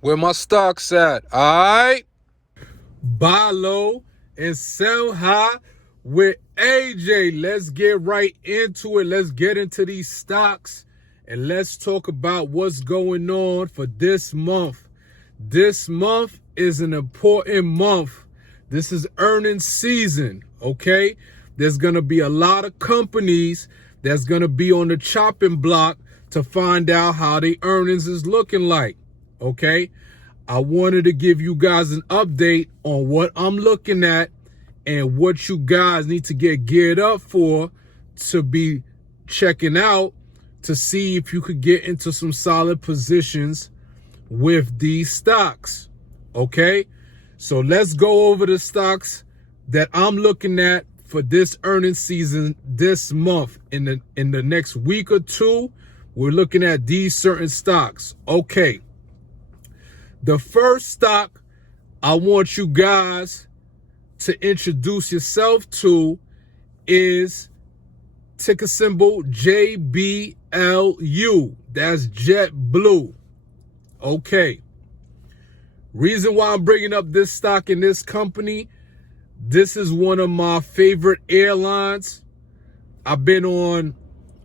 Where my stocks at? All right. Buy low and sell high with AJ. Let's get right into it. Let's get into these stocks and let's talk about what's going on for this month. This month is an important month. This is earnings season, okay? There's going to be a lot of companies that's going to be on the chopping block to find out how the earnings is looking like, okay? I wanted to give you guys an update on what I'm looking at and what you guys need to get geared up for to be checking out to see if you could get into some solid positions with these stocks, okay? So let's go over the stocks that I'm looking at for this earnings season this month. In the next week or two, we're looking at these certain stocks. Okay. The first stock I want you guys to introduce yourself to is ticker symbol JBLU. That's Jetblue. Okay. Reason why I'm bringing up this stock in this company, this is one of my favorite airlines. I've been on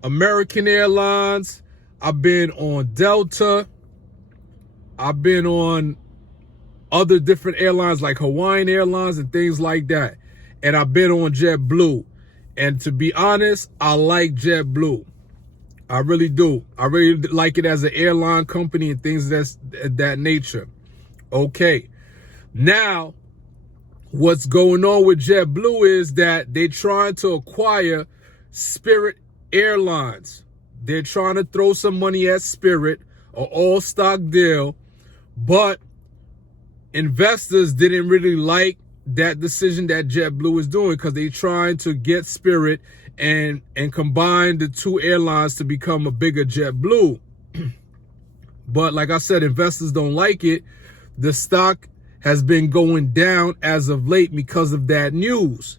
American Airlines. I've been on Delta. I've been on other different airlines like Hawaiian Airlines and things like that. And I've been on JetBlue. And to be honest, I like JetBlue. I really do. I really like it as an airline company and things of that nature. Okay. Now, what's going on with JetBlue is that they're trying to acquire Spirit Airlines. They're trying to throw some money at Spirit, an all-stock deal. But investors didn't really like that decision that JetBlue is doing because they're trying to get Spirit and combine the two airlines to become a bigger JetBlue. But like I said, investors don't like it. The stock has been going down as of late because of that news.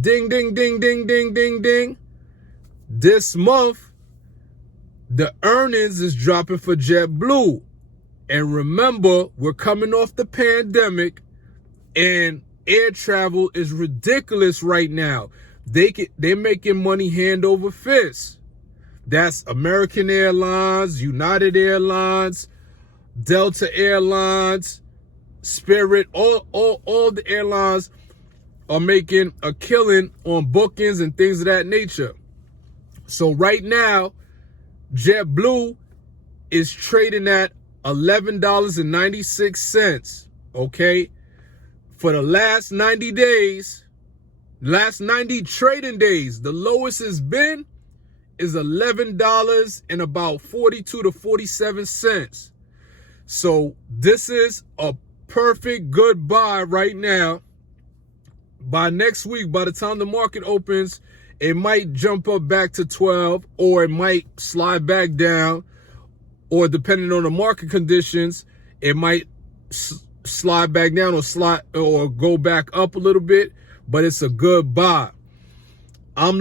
Ding, ding, ding, ding, ding, ding, ding. This month, the earnings is dropping for JetBlue. And remember, we're coming off the pandemic and air travel is ridiculous right now. They're making money hand over fist. That's American Airlines, United Airlines, Delta Airlines, Spirit, all the airlines are making a killing on bookings and things of that nature. So right now, JetBlue is trading at $11.96, okay? For the last 90 days, last 90 trading days, the lowest it's been is $11 and about 42 to 47 cents. So this is a perfect good buy right now. By next week, by the time the market opens, it might jump up back to 12 or it might slide back down. Or depending on the market conditions, it might slide back down or go back up a little bit, but it's a good buy. I'm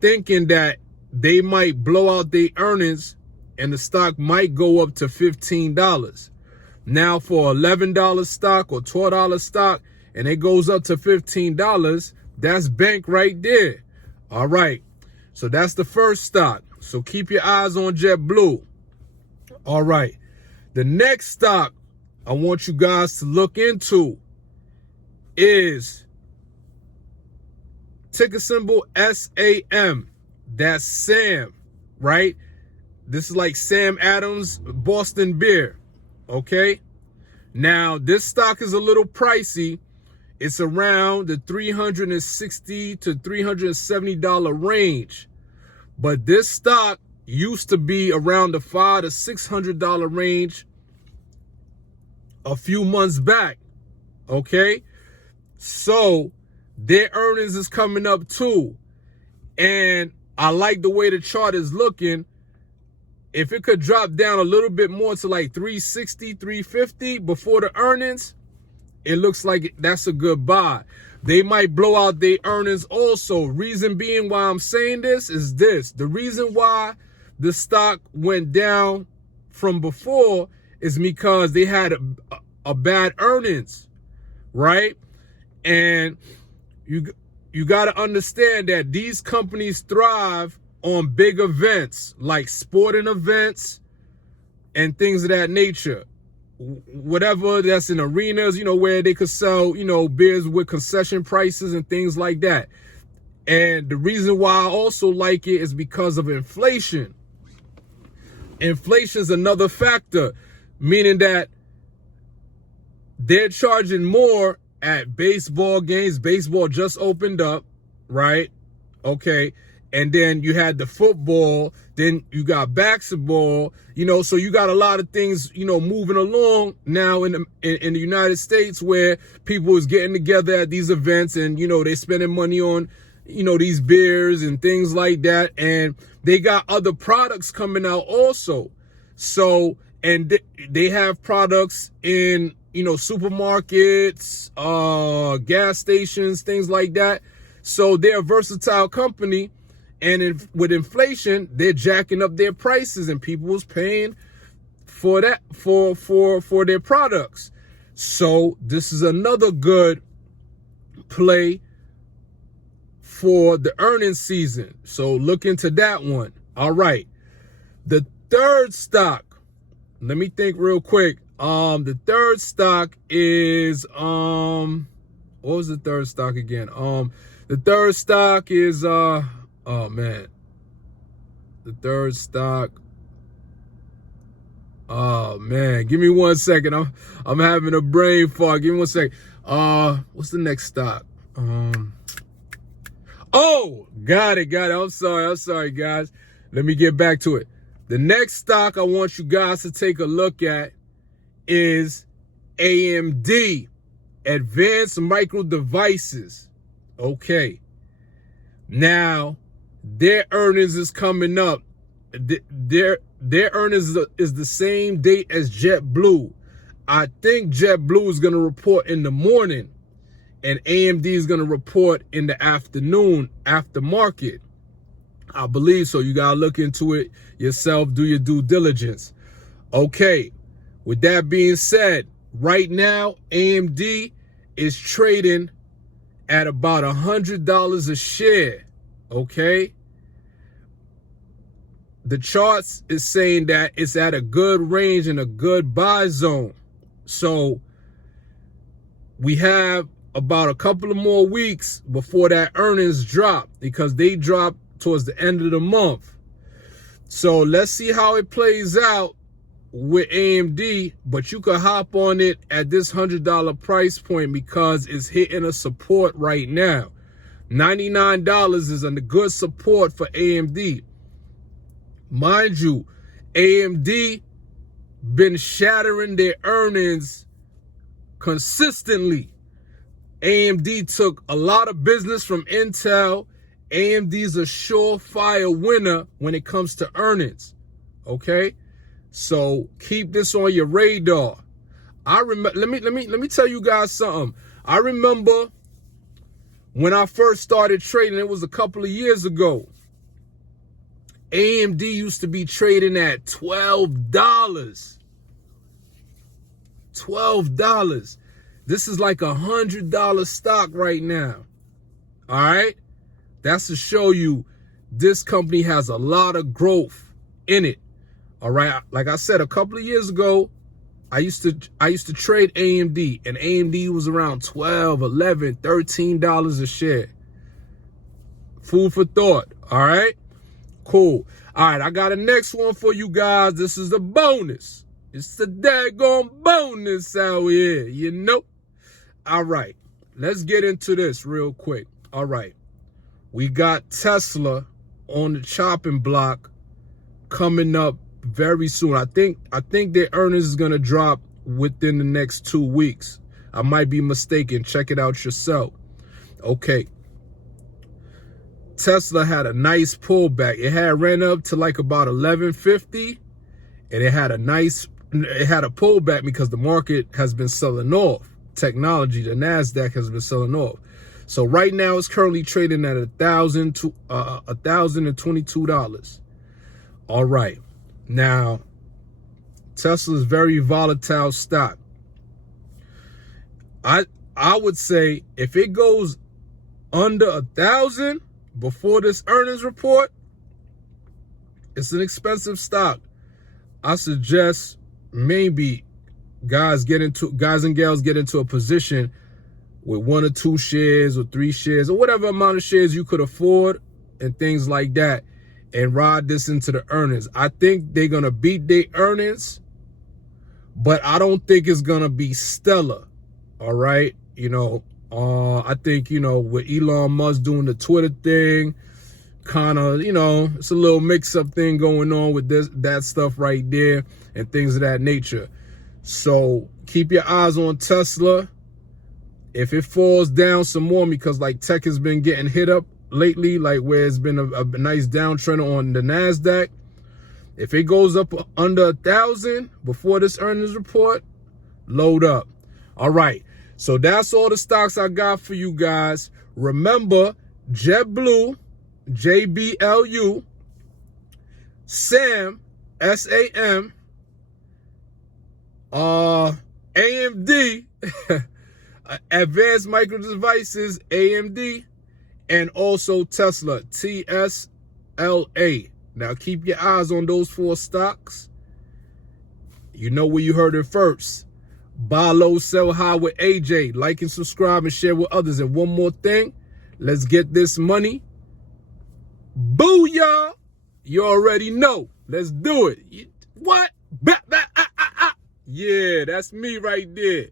thinking that they might blow out their earnings and the stock might go up to $15. Now for $11 stock or $12 stock and it goes up to $15, that's bank right there. All right. So that's the first stock. So keep your eyes on JetBlue. All right. The next stock I want you guys to look into is ticker symbol SAM. That's Sam, right? This is like Sam Adams Boston beer. Okay. Now, this stock is a little pricey. It's around the $360 to $370 range. But this stock used to be around the $500 to $600 range a few months back, okay? So their earnings is coming up too. And I like the way the chart is looking. If it could drop down a little bit more to like 360, 350 before the earnings, it looks like that's a good buy. They might blow out their earnings also. Reason being why I'm saying this is this. The reason why the stock went down from before is because they had a bad earnings, right? And you got to understand that these companies thrive on big events like sporting events and things of that nature. Whatever that's in arenas, where they could sell, beers with concession prices and things like that. And the reason why I also like it is because of inflation. Inflation is another factor, meaning that they're charging more at baseball games. Baseball just opened up, right? Okay. And then you had the football, then you got basketball, so you got a lot of things, moving along now in the United States, where people is getting together at these events and, they're spending money on, these beers and things like that. And they got other products coming out also. So, and they have products in, supermarkets, gas stations, things like that. So they're a versatile company. And with inflation, they're jacking up their prices, and people was paying for that for their products. So this is another good play for the earnings season. So look into that one. All right. The third stock, let me think real quick. The third stock is what was the third stock again? The third stock is oh man. The third stock. Oh man, give me 1 second. I'm having a brain fog. Give me 1 second. What's the next stock? Oh, got it. I'm sorry, guys. Let me get back to it. The next stock I want you guys to take a look at is AMD, Advanced Micro Devices. Okay. Now, their earnings is coming up. Their earnings is the same date as Jetblue. I think Jetblue is going to report in the morning, and AMD is going to report in the afternoon after market. I believe so. You got to look into it yourself, do your due diligence. Okay, with that being said, right now, AMD is trading at about $100 a share, okay? The charts is saying that it's at a good range and a good buy zone. So we have about a couple of more weeks before that earnings drop, because they drop towards the end of the month. So let's see how it plays out with AMD, but you can hop on it at this $100 price point because it's hitting a support right now. $99 is a good support for AMD. Mind you, AMD been shattering their earnings consistently. AMD took a lot of business from Intel. AMD's a surefire winner when it comes to earnings. Okay? So keep this on your radar. I remember, let me tell you guys something. I remember when I first started trading, it was a couple of years ago. AMD used to be trading at $12. $12. This is like $100 stock right now. All right? That's to show you this company has a lot of growth in it. All right? Like I said, a couple of years ago, I used to trade AMD, and AMD was around $12, $11, $13 a share. Food for thought. All right? Cool. All right, I got a next one for you guys. This is the bonus. It's the daggone bonus out here, you know? All right, let's get into this real quick. All right, we got Tesla on the chopping block coming up very soon. I think their earnings is going to drop within the next 2 weeks. I might be mistaken. Check it out yourself. Okay. Tesla had a nice pullback. It had ran up to like about 1150, and it had a pullback because the market has been selling off. Technology, the NASDAQ has been selling off. So right now it's currently trading at $1,022. All right. Now, Tesla's very volatile stock. I would say if it goes under 1,000 before this earnings report, it's an expensive stock. I suggest maybe guys and gals get into a position with 1 or 2 shares or 3 shares or whatever amount of shares you could afford and things like that, and ride this into the earnings. I think they're going to beat their earnings, but I don't think it's going to be stellar. All right. I think, with Elon Musk doing the Twitter thing, kind of, it's a little mix-up thing going on with that stuff right there and things of that nature. So keep your eyes on Tesla. If it falls down some more, because like tech has been getting hit up lately, like where it's been a nice downtrend on the NASDAQ. If it goes up under 1,000 before this earnings report, load up. All right. So that's all the stocks I got for you guys. Remember, Jetblue, JBLU, SAM, SAM, AMD, Advanced Micro Devices, AMD, and also Tesla, TSLA. Now keep your eyes on those 4 stocks. You know where you heard it first. Buy low, sell high with AJ. Like and subscribe and share with others. And one more thing, let's get this money. Booyah! You already know. Let's do it. What? Yeah, that's me right there.